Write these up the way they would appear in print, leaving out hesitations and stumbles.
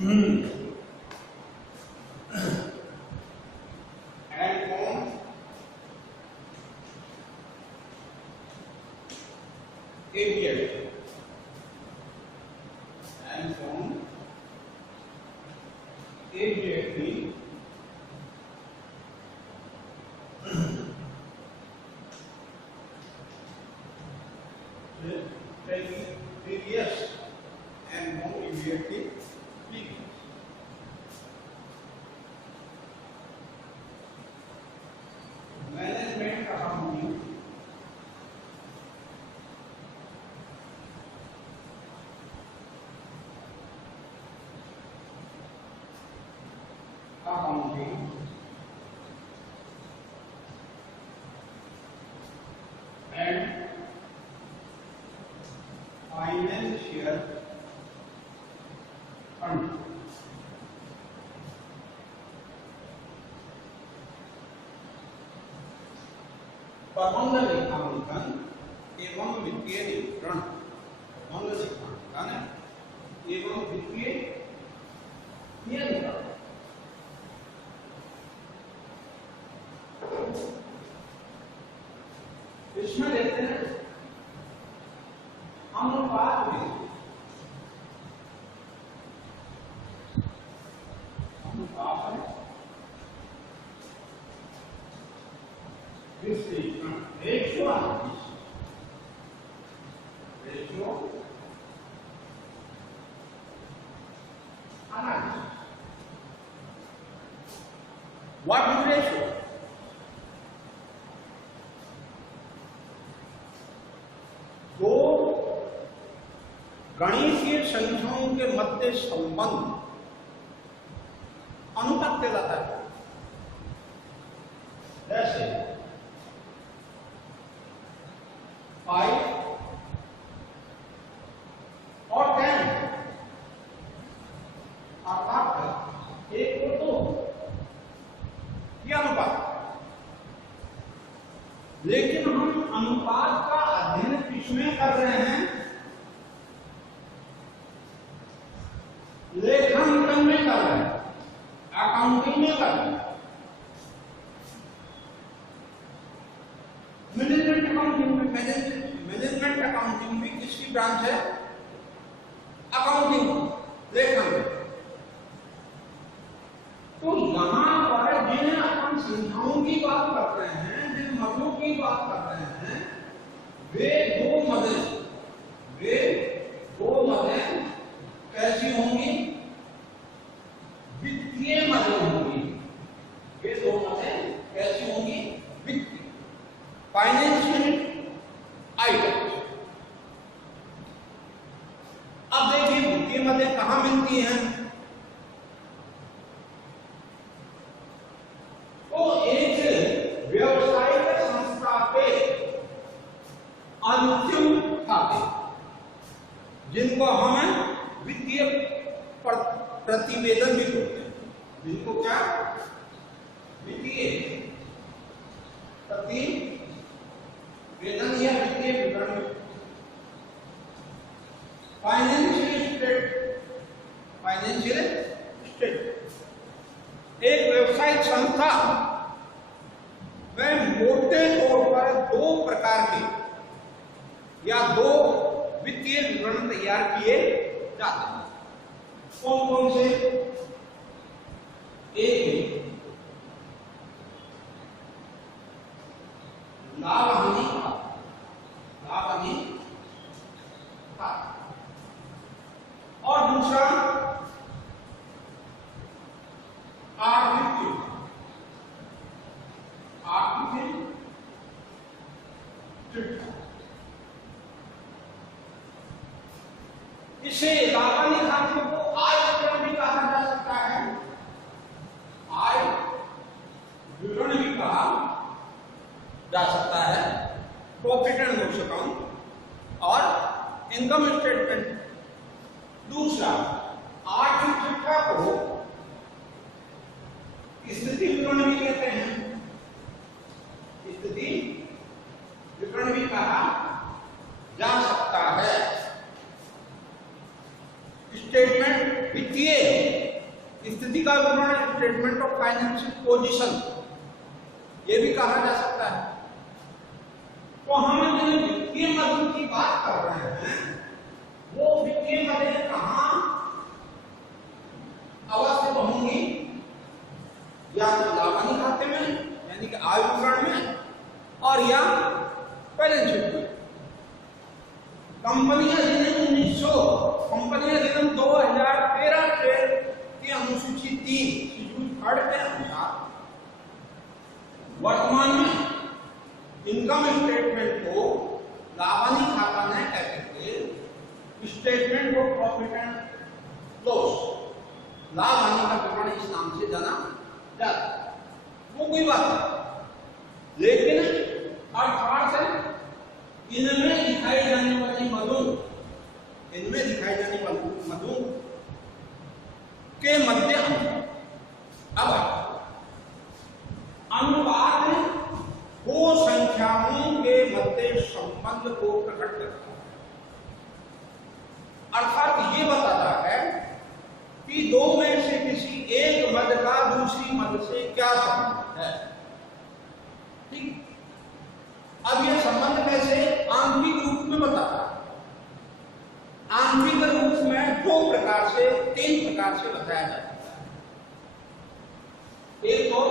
and on immediately and on immediately previous and more immediately previous. Management accounting and financial fund प्रबंध लेखांकन एवं वित्तीय विवरण प्रबंध लेखांकन एवं वित्तीय नियंत्रण इसमें देखते हैं अनुपात में ratio analysis. What is ratio? दो गणितीय संख्याओं के मध्य संबंध अनुपात कहलाता है। जैसे 5 और 10 अर्थात 1 और 2 ये अनुपात। लेकिन हम अनुपात का अध्ययन किसमें कर रहे हैं? लेखांकन में कर रहे हैं, अकाउंटिंग में कर रहे हैं। मैनेजमेंट अकाउंटिंग में मैनेजमेंट अकाउंटिंग भी किसकी ब्रांच है? अकाउंटिंग, लेखांकन। तो यहां पर जिन अपन संख्याओं की बात कर रहे हैं, जिन मदों की बात कर रहे हैं, वे दो मदें कैसी होंगी? वित्तीय मदें होंगी। वे दो मदें कैसी होंगी? वित्तीय, फाइनेंशियल आइटम्स। अब देखिए वित्तीय मदें कहां मिलती हैं? तो एक व्यवसायिक संस्था के अंतिम खाते, जिनको हम वित्तीय प्रतिवेदन भी बोलते हैं, जिनको क्या? वित्तीय प्रतिवेदन या वित्तीय विवरण। फाइनेंशियल स्टेट एक व्यवसायिक संस्था में मोटे तौर पर दो प्रकार के या दो वित्तीय विवरण तैयार किए जाते हैं। कौन कौन से? एक लाभ हानि खाता और दूसरा आर्थिक चिट्ठा। इसे लाभांश खाते को आय विवरण भी कहा जा सकता है, आय विवरण भी कहा जा सकता है, प्रॉफिट एंड लॉस अकाउंट और इनकम स्टेटमेंट। दूसरा आर्थिक चिट्ठा को स्थिति विवरण भी कहते हैं, स्थिति विवरण भी कहा जा सकता है। स्टेटमेंट वित्तीय स्थिति का विवरण, स्टेटमेंट ऑफ फाइनेंशियल पोजीशन, ये भी कहा जा सकता है। तो हम जो वित्तीय मद की बात कर रहे हैं वो वित्तीय मदें कहां अवस्थित होंगी? या तो लाभांश खाते में यानी कि आय विवरण में, और या बैलेंस शीट में। कंपनी अधिनियम 1900, कंपनी अधिनियम 2013 के अनुसूची 3 शेड्यूल 3 के अनुसार वर्तमान में इनकम स्टेटमेंट को लाभांश खाता न कहकर statement of profit and loss, लाभ हानि का विवरण इस नाम से जाना जाता है। वो कोई बात नहीं, लेकिन अर्थात इनमें दिखाई जाने वाली मदों, इनमें दिखाई जाने वाली मदों के मध्य अब अनुपात दो संख्याओं के मध्य संबंध को प्रकट करता है। अर्थात ये बताता है कि दो में से किसी एक मद का दूसरी मद से क्या संबंध है। ठीक, अब यह संबंध कैसे? आंतरिक रूप में बताता है। आंतरिक रूप में दो प्रकार से, तीन प्रकार से बताया जा सकता है। एक तो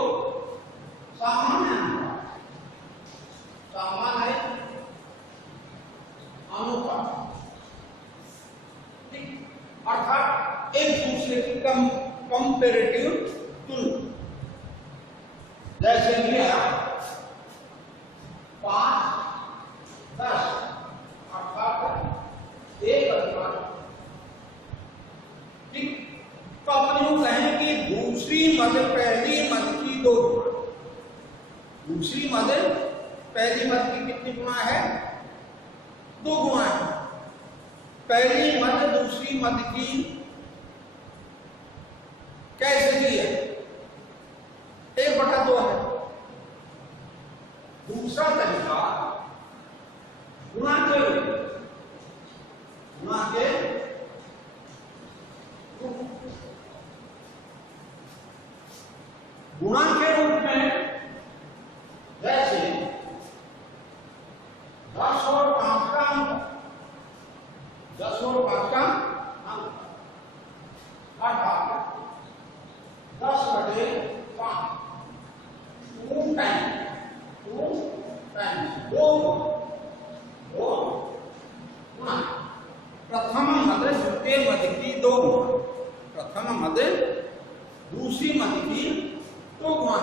सामान्य अनुपात, सामान्य अनुपात, अर्थात एक दूसरे की कंपैरेटिव तुलना। जैसे लिया 5-10, अर्थात 1:5। ठीक, तो अपन यूं कहें कि दूसरी मद पहली मद की 2 गुना, दूसरी मद पहली मद की कितनी गुना है? 2 गुना है। पहली मद दूसरी मद की कैसे की है? 1/2 है। दूसरा तरीका गुणा के रूप में, जैसे 10 और 5 का अंक, 10 और 5 का अंक, अर्थात 10/5, 2 टाइम्स 2 गुना। प्रथम मद द्वितीय मद की 2 गुना, प्रथम मद दूसरी मद की 2 गुना।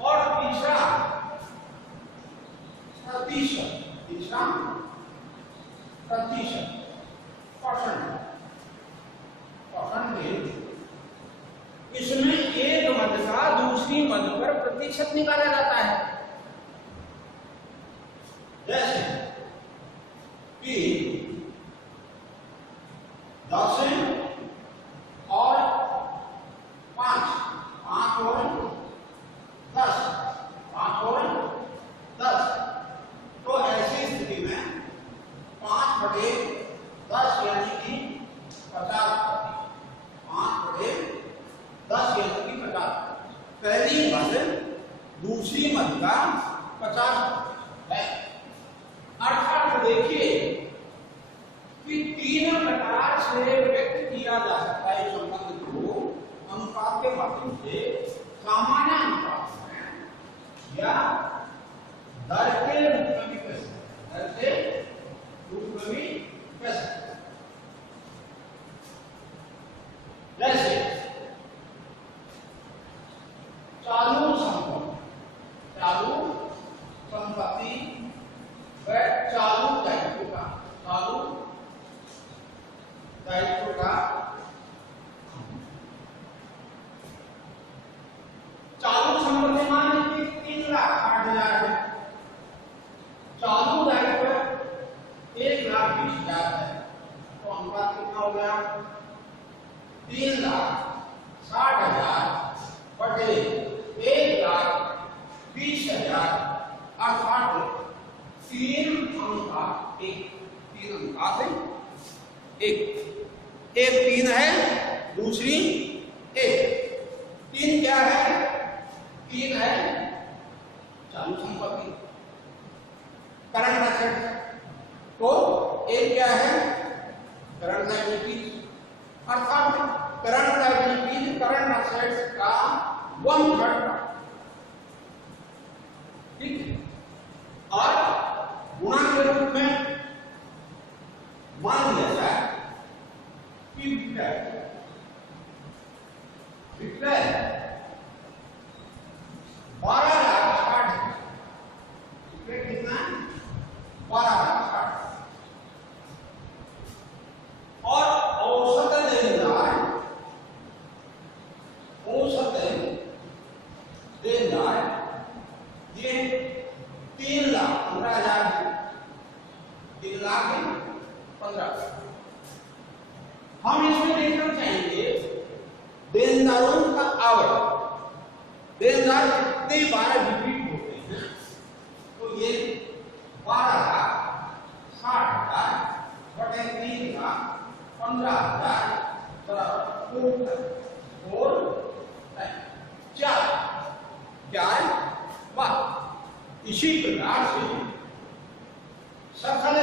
और तीसरा प्रतिशत, परसेंटेज, इसमें एक मद का दूसरी मद पर प्रतिशत निकाला जाता है। जैसे कि 10 और 5, 5 और 10, 5 और 10, तो ऐसी स्थिति में 5/10 यानी कि 50, 5/10 यानी कि 50। पहली मद दूसरी मद का 50 है। अर्थात देखिए कि 3 प्रकार से व्यक्त किया जा सकता है इस संबंध को अनुपात के माध्यम से। सामान्य अनुपात में या दर के रूप में भी कह सकते हैं, दर के रूप में भी कह सकते हैं। जैसे चालू संपत्ति व चालू दायित्व का, चालू संपत्ति मान लीजिए 3,60,000 है, चालू दायित्व 1,20,000 है, तो अनुपात कितना हो गया? 3,60,000 बटे 1,20,000, अर्थात 3 अनुपात 1, 3 अनुपात एक एक 3 है, दूसरी 1। 3 क्या है? 3 है चालू संपत्ति, करंट एसेट। तो एक क्या है? करंट लायबिलिटी, अर्थात करंट लायबिलिटी करंट एसेट्स का 1/3, ठीक है। और गुणा के रूप में मान लिया जाए कि विक्रय 12,60,000, विक्रय कितना? 12,60,000। और औसत देनदार ये 3,15,000, 3,15,000। हम इसमें देखना चाहेंगे देनदारों का आवक, देनदार कितनी बार रिपीट होते हैं। तो ये 12,60,000 बटे 3,15,000 और 4 बार। इसी प्रकार से सकल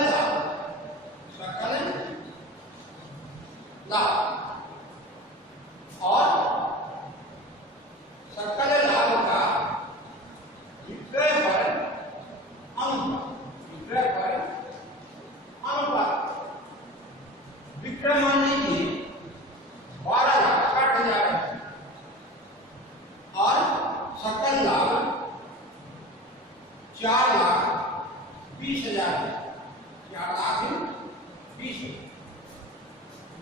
लाभ और सकल लाभ का विक्रय पर अनुपात, विक्रय मान लीजिए 12,60,000 है और सकल लाभ 4,20,000 है, 4,20,000।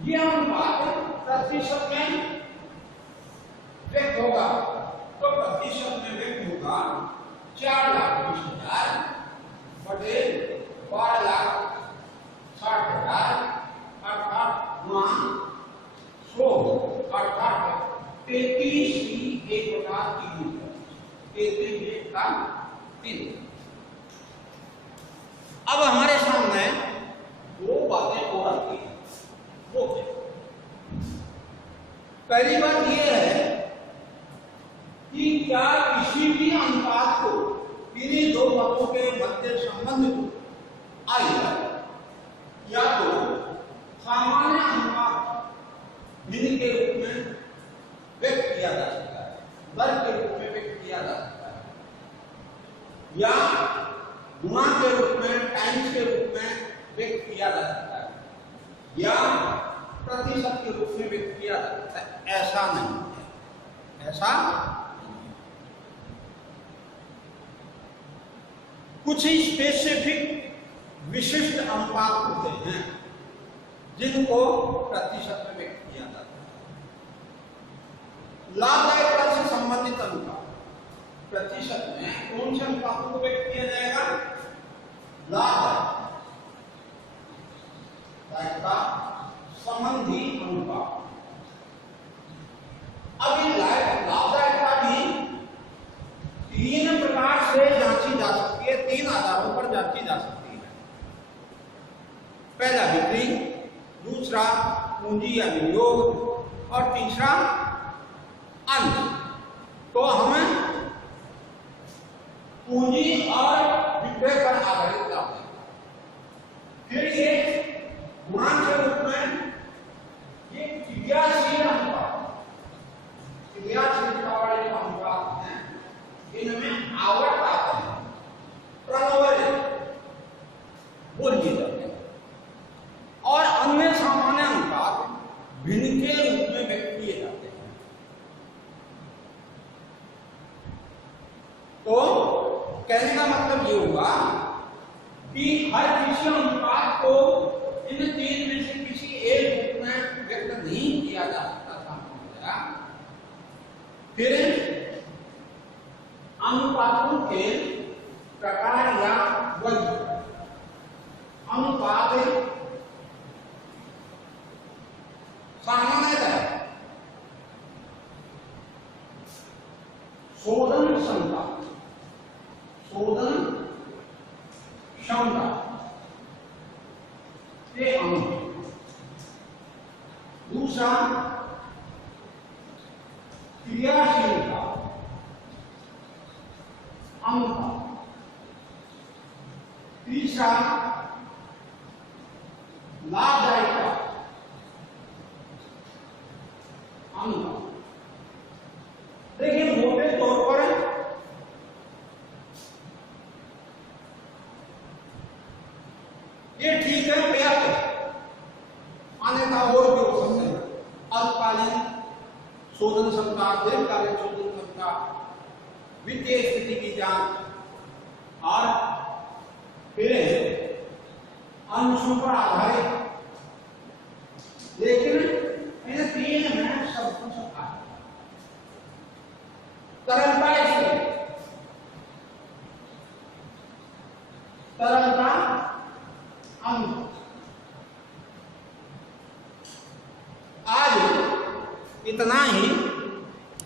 ये अनुपात प्रतिशत में व्यक्त होगा। तो प्रतिशत में व्यक्त होगा 4,20,000 बटे 12,60,000 अर्थात गुणा 100 अर्थात 33/1/3, 33/1/3। अब हमारे सामने दो बातें और आती हैं। वो पहली बात यह है कि क्या किसी भी अनुपात को, इन्हीं दो बातों के मध्य संबंध को आएगा, या तो सामान्य अनुपात भिन्न के रूप में व्यक्त किया जा सकता है, दर के रूप में व्यक्त किया जा सकता है, या गुणा के रूप में, टाइम्स के रूप में व्यक्त किया जा सकता है, या प्रतिशत के रूप में व्यक्त किया जा सकता है। ऐसा नहीं है, ऐसा कुछ ही स्पेसिफिक विशिष्ट अनुपात होते हैं जिनको प्रतिशत में व्यक्त किया जाता है। लाभदायकता से संबंधित अनुपात प्रतिशत में कौन से अनुपातों को व्यक्त किया जाएगा? लाभदायकता संबंधी अनुपात। अब ये लाभदायकता भी 3 प्रकार से जांची जा सकती है, 3 आधारों पर जांची जा सकती है। पहला बिक्री, दूसरा पूंजी या विनियोग और तीसरा अंश। तो हमें पूंजी और विक्रय पर आधारित लाभ है। फिर ये गुणा के रूप में ये क्रियाशील अनुपात, क्रियाशीलता वाले अनुपात हैं, इनमें आवर्त आते हैं, टर्नओवर वो लिए जाते हैं। और अन्य सामान्य अनुपात भिन्न के रूप में व्यक्त किए जाते हैं। तो कहने का मतलब ये हुआ कि हर किसी अनुपात को इन 3 में से किसी एक रूप में व्यक्त नहीं किया जा सकता था। फिर अनुपातों के प्रकार या वर्ग, अनुपात सामान्यतः शोधन क्षमता के अनुरूप दूसरा क्रियाशीलता अंक, तीसरा लाभदायिता अंक। देखिए मोटे तौर पर ये ठीक है, पर्याप्त, अन्यथा और भी हो सकते हैं। अल्पकालीन शोधन क्षमता, दीर्घकालीन शोधन क्षमता, वित्तीय स्थिति की जांच और फिर अंशों पर आधारित। लेकिन इन तीन में सब कुछ है। तरलता, इसमें तरलता अंक। आज इतना ही।